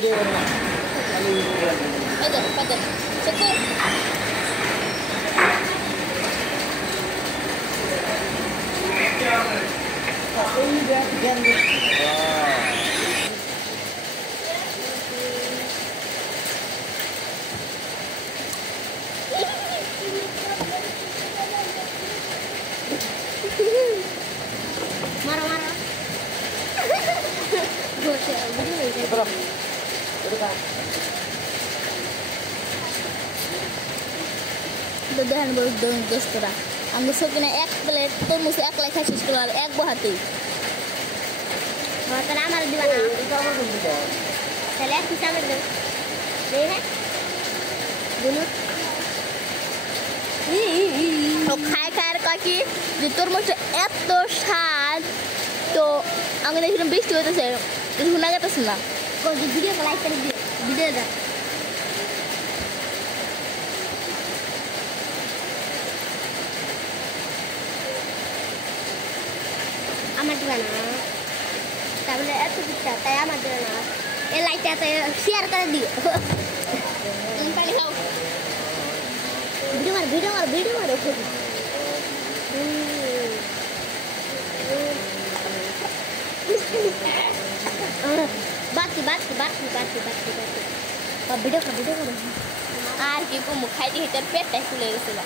Ada, pada. Cukup. Ini dia ganti. Marah-marah. Bocah, begini. Bro. Udah. Dahan baru dong gestura. Anggur sokina ek plate tuh musuh ek lekha শেষ করে আর এক বহাতে बहुत नाम हल्दी बना Sama dong kita. चले किसा में दे दे है দুনো ও খায় খায় আর কাকি যে তোর মধ্যে এত স্বাদ তো আমি দেখলাম বৃষ্টি হতেছে শোনা যাচ্ছে না कोई वीडियो को लाइक कर दियो वीडियो दा আমার দিবা না তাহলে এত পিঠা তাই আমার দিবা না এই লাইকটা তো শেয়ার করে দিও পানি খাও ভিডিও মারো बाकी वीडियो करो আর কি কমু খাইতে খাইতে পেটটা ফুলে গেছিল